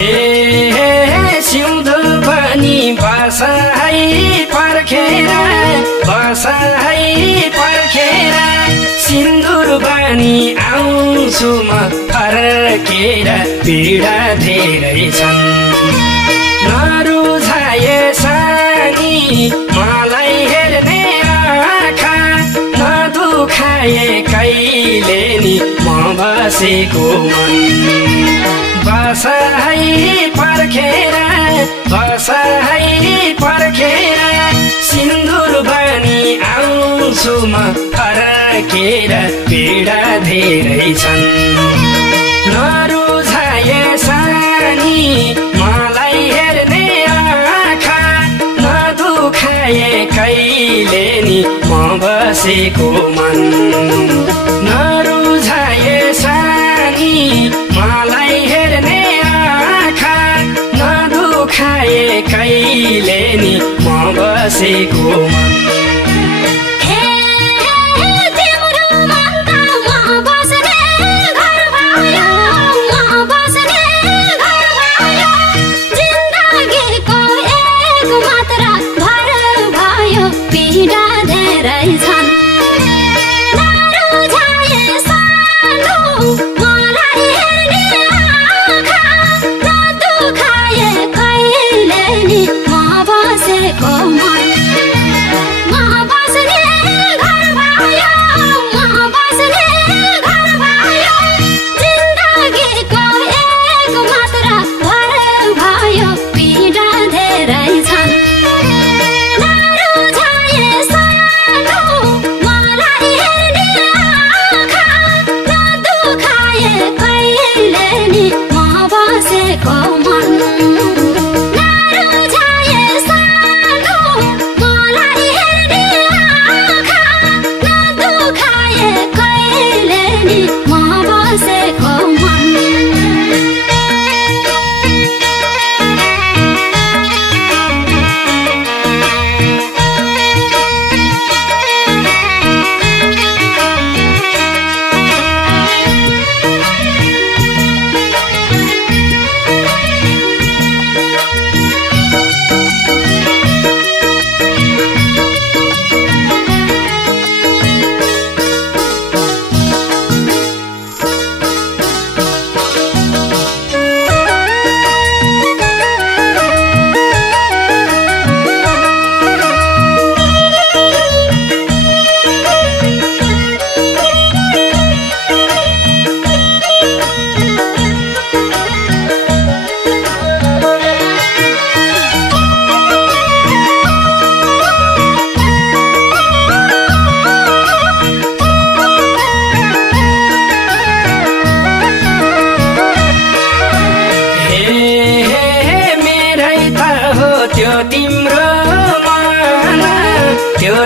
सिउँदो पनि बसाइ पर्खेर सिन्दुर बानी आउँछु म फर्केर पीडा धेरै छन् नरुझाए सानी मलाई हेर्ने आँखा नदुखाए कहिले नि म बसेको मन बसाइ पर्खेर सिन्दुर बानी आउँछु म फर्केर पीडा धेरै छन् नरुझाए सानी मलाई हेर्ने आँखा नदुखाए कहिले नि म बसेको मन नरुझाए सानी मलाई हेर्ने आँखा नदुखाए कहिले नि म बसेको मन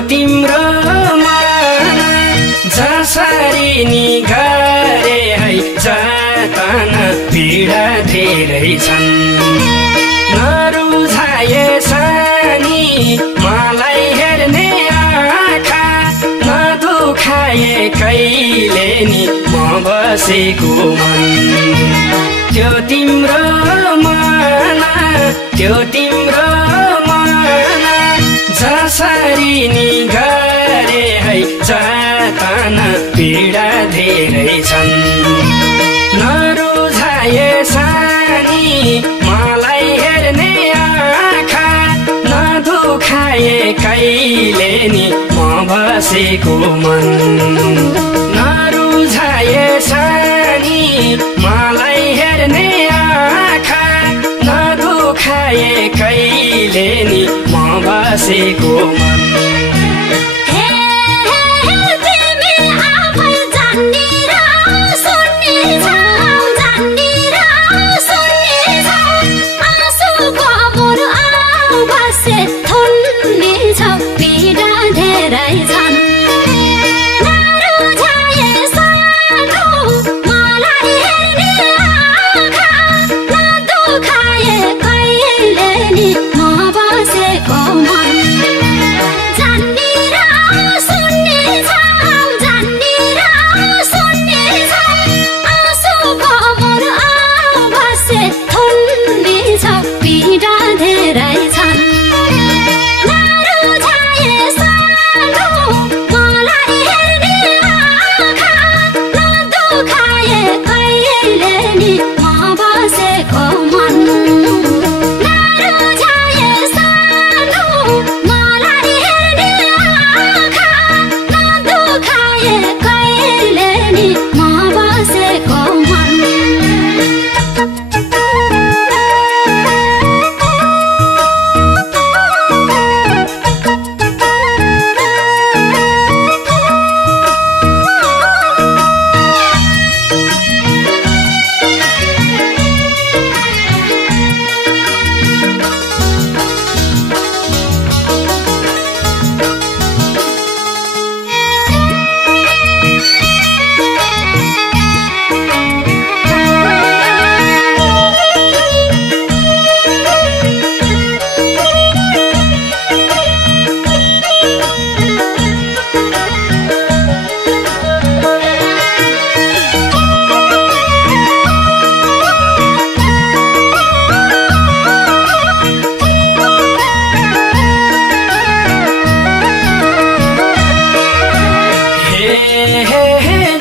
तिम्रो मन जसरी नि गरे है जतन पीडा धेरै छन् नरुझाए सानी मलाई हेर्ने आँखा नदुखाए कहिले नि म बसेको मन त्यो तिम्रो मन जसरी नि गरे है जतन पीडा धेरै छन् नरुझाए सानी मलाई हेर्ने आँखा नदुखाए कहिले नि म बसेको मन नरुझाए सानी मलाई हेर्ने आँखा नदुखाए कहिले नि म बसेको मन छौ पीडा धेरै छन् नरुझाए सानो मलाई हेर्ने आँखा नदुखाए कहिले नि म बसेको मन नरुझाए सानो मलाई हेर्ने आँखा नदुखाए कहिले नि म बसेको मन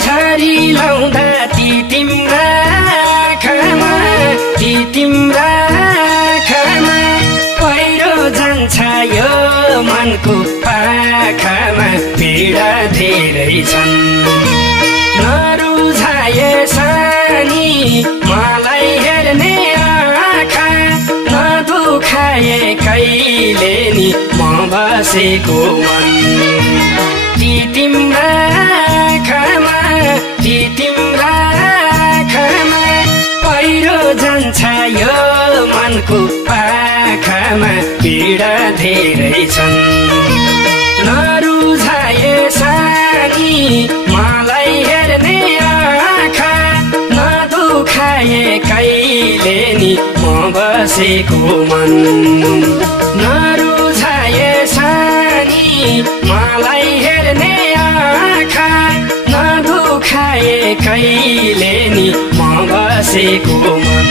झरी लाउँदा ती तिम्रा आँखामा पहिरो जान्छ यो मनको पाखामा पीडा धेरै छन् नरुझाए सानी मलाई हेर्ने आँखा नदुखाए कहिले नि म बसेको मन ती तिम्रा आँखामा पहिरो जान्छ यो मनको पाखामा पीडा धेरै छन् नरुझाए सानी मलाई हेर्ने आँखा नदुखाए कहिले नि म बसेको मन नरुझाए सानी मलाई हेर्ने आँखा नदुखाए कहिले नि म बसेको मन